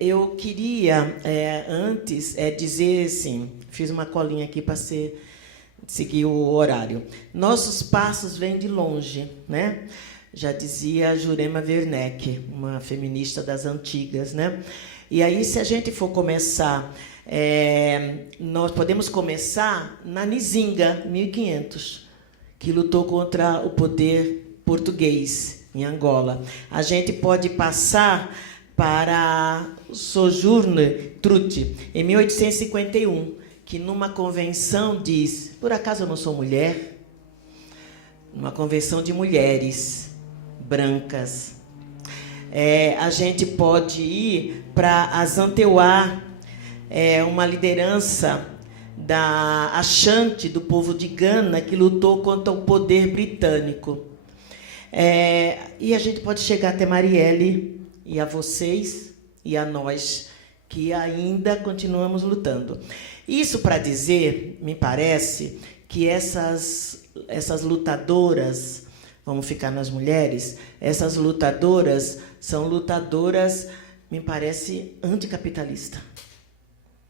Eu queria, antes, dizer assim, fiz uma colinha aqui para seguir o horário. Nossos passos vêm de longe, né? Já dizia Jurema Werneck, uma feminista das antigas, né? E aí, se a gente for começar, nós podemos começar na Nzinga, 1500, que lutou contra o poder português em Angola. A gente pode passar para Sojourner Truth, em 1851, que numa convenção diz, por acaso eu não sou mulher? Uma convenção de mulheres brancas. A gente pode ir para Azanteuá, uma liderança da Ashanti, do povo de Gana, que lutou contra o poder britânico. E a gente pode chegar até Marielle, e a vocês e a nós, que ainda continuamos lutando. Isso para dizer, me parece, que essas lutadoras, vamos ficar nas mulheres, essas lutadoras são lutadoras, me parece, anticapitalistas.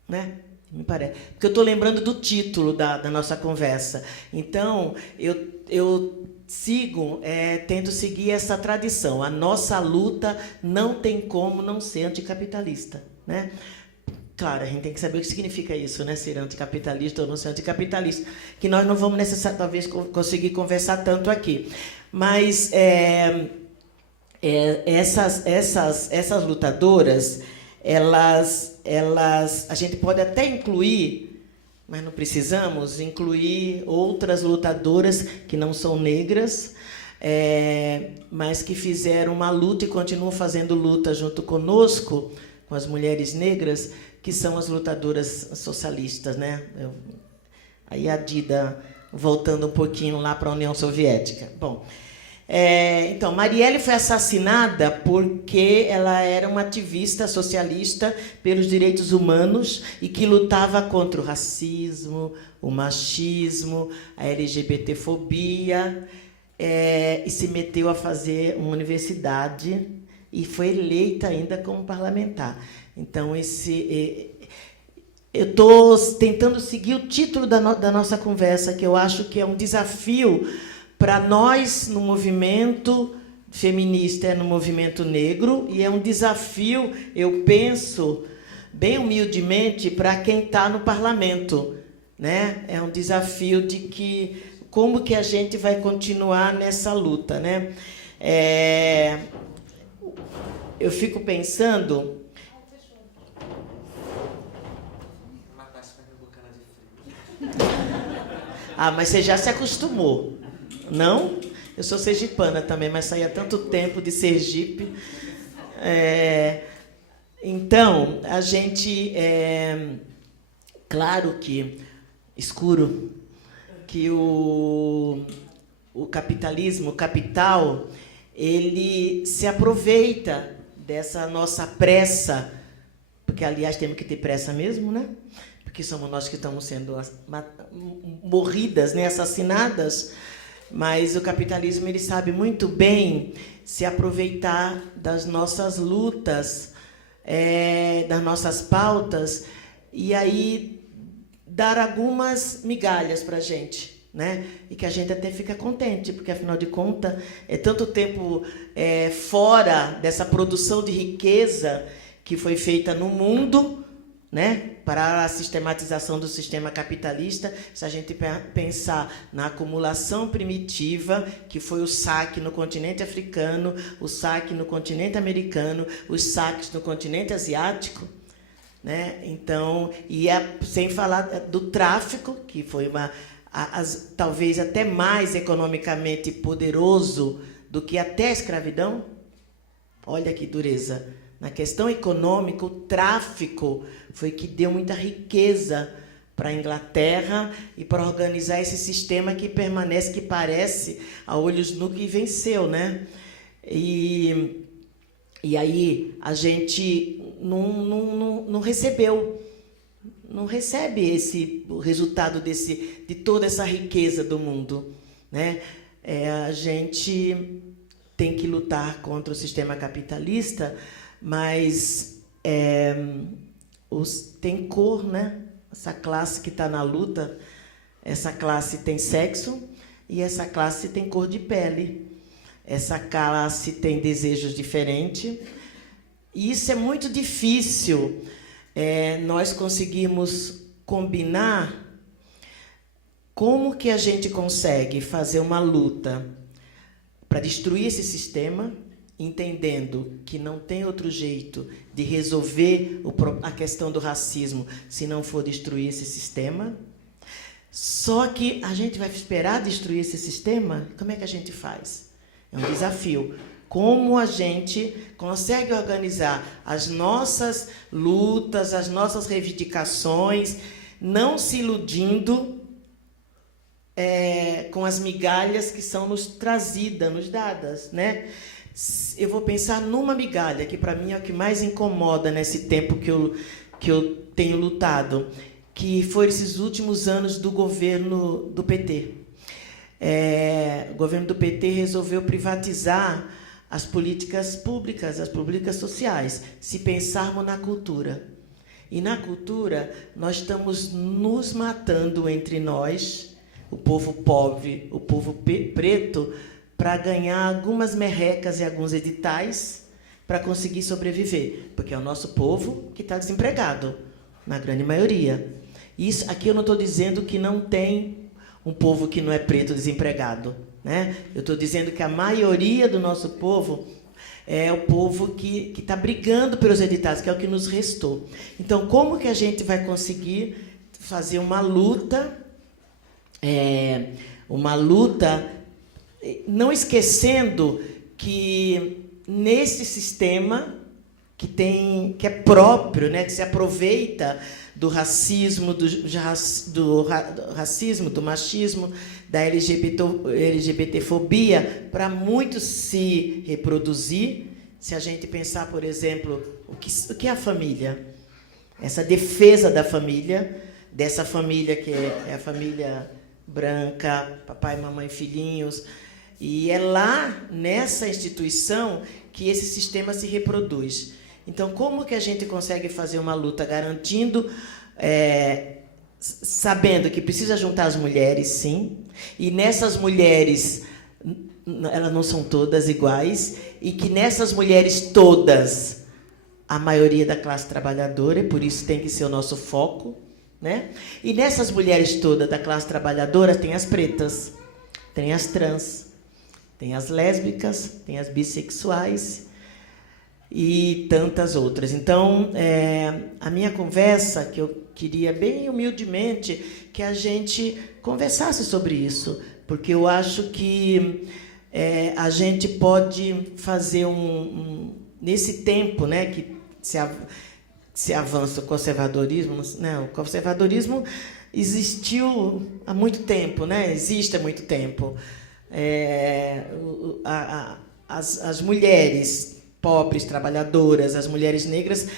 Né? Me parece. Porque eu estou lembrando do título da nossa conversa. Então, eu tento seguir essa tradição. A nossa luta não tem como não ser anticapitalista, né? Claro, a gente tem que saber o que significa isso, né? Ser anticapitalista ou não ser anticapitalista, que nós não vamos necessariamente, talvez, conseguir conversar tanto aqui. Mas essas lutadoras, a gente pode até incluir, mas não precisamos incluir outras lutadoras que não são negras, mas que fizeram uma luta e continuam fazendo luta junto conosco, com as mulheres negras, que são as lutadoras socialistas, né? Aí a Dida, voltando um pouquinho lá para a União Soviética. Bom, então, Marielle foi assassinada porque ela era uma ativista socialista pelos direitos humanos e que lutava contra o racismo, o machismo, a LGBTfobia, e se meteu a fazer uma universidade e foi eleita ainda como parlamentar. Então, eu estou tentando seguir o título da nossa conversa, que eu acho que é um desafio para nós no movimento feminista, no movimento negro, e é um desafio, eu penso, bem humildemente, para quem está no parlamento, né? É um desafio de que como que a gente vai continuar nessa luta, né? Eu fico pensando. Mas você já se acostumou, não? Eu sou sergipana também, mas saí há tanto tempo de Sergipe. Então, a gente... claro que... Escuro. Que o capitalismo, o capital, ele se aproveita dessa nossa pressa, porque, aliás, temos que ter pressa mesmo, né? Porque somos nós que estamos sendo morridas, né? Assassinadas, mas o capitalismo ele sabe muito bem se aproveitar das nossas lutas, das nossas pautas, e aí dar algumas migalhas para a gente, né? E que a gente até fica contente, porque, afinal de contas, é tanto tempo fora dessa produção de riqueza que foi feita no mundo, né, para a sistematização do sistema capitalista. Se a gente pensar na acumulação primitiva, que foi o saque no continente africano, o saque no continente americano, os saques no continente asiático, né? Então, sem falar do tráfico, que foi talvez até mais economicamente poderoso do que até a escravidão. Olha que dureza. Na questão econômica, o tráfico foi que deu muita riqueza para a Inglaterra e para organizar esse sistema que permanece, que parece, a olhos nus, que venceu, né? E aí a gente não recebeu, não recebe o resultado de toda essa riqueza do mundo, né? A gente tem que lutar contra o sistema capitalista, mas tem cor, né? Essa classe que está na luta, essa classe tem sexo e essa classe tem cor de pele. Essa classe tem desejos diferentes. E isso é muito difícil nós conseguirmos combinar. Como que a gente consegue fazer uma luta para destruir esse sistema, entendendo que não tem outro jeito de resolver a questão do racismo se não for destruir esse sistema? Só que a gente vai esperar destruir esse sistema? Como é que a gente faz? É um desafio. Como a gente consegue organizar as nossas lutas, as nossas reivindicações, não se iludindo com as migalhas que são nos trazidas, nos dadas, né? Eu vou pensar numa migalha, que para mim é o que mais incomoda nesse tempo que eu tenho lutado, que foi esses últimos anos do governo do PT. O governo do PT resolveu privatizar as políticas públicas, as políticas sociais, se pensarmos na cultura. E na cultura, nós estamos nos matando entre nós, o povo pobre, o povo preto, para ganhar algumas merrecas e alguns editais para conseguir sobreviver, porque é o nosso povo que está desempregado, na grande maioria. Isso aqui eu não estou dizendo que não tem um povo que não é preto desempregado, né? Eu estou dizendo que a maioria do nosso povo é o povo que está brigando pelos editais, que é o que nos restou. Então, como que a gente vai conseguir fazer uma luta não esquecendo que nesse sistema que é próprio, né, que se aproveita do racismo, do racismo, do machismo, da LGBTfobia, para muito se reproduzir. Se a gente pensar, por exemplo, o que é a família? Essa defesa da família, dessa família que é a família branca, papai, mamãe, filhinhos. E é lá, nessa instituição, que esse sistema se reproduz. Então, como que a gente consegue fazer uma luta garantindo, sabendo que precisa juntar as mulheres, sim, e nessas mulheres, elas não são todas iguais, e que nessas mulheres todas, a maioria da classe trabalhadora, e por isso tem que ser o nosso foco, né? E nessas mulheres todas da classe trabalhadora, tem as pretas, tem as trans, tem as lésbicas, tem as bissexuais e tantas outras. Então, a minha conversa, que eu queria bem humildemente que a gente conversasse sobre isso, porque eu acho que a gente pode fazer nesse tempo, né, que se avança o conservadorismo, né, o conservadorismo existiu há muito tempo, né, existe há muito tempo. As mulheres pobres, trabalhadoras, as mulheres negras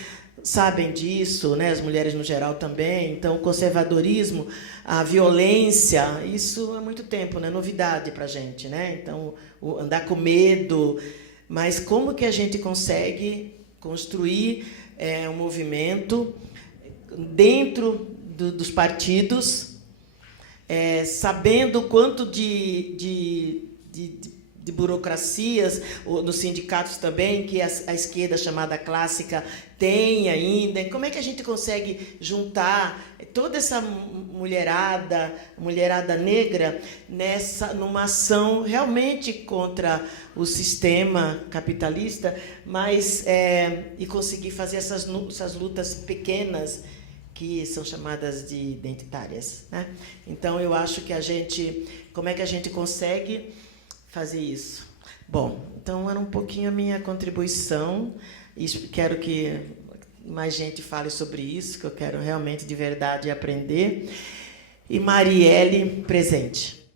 sabem disso, né? As mulheres no geral também. Então, o conservadorismo, a violência, isso há muito tempo, não é novidade para a gente, né? Então, andar com medo. Mas como que a gente consegue construir um movimento dentro dos partidos, sabendo quanto de burocracias, nos sindicatos também, que a esquerda chamada clássica tem ainda. Como é que a gente consegue juntar toda essa mulherada negra numa ação realmente contra o sistema capitalista, mas e conseguir fazer essas lutas pequenas que são chamadas de identitárias, né? Então, eu acho que como é que a gente consegue fazer isso? Bom, então era um pouquinho a minha contribuição. Quero que mais gente fale sobre isso, que eu quero realmente, de verdade, aprender. E Marielle, presente.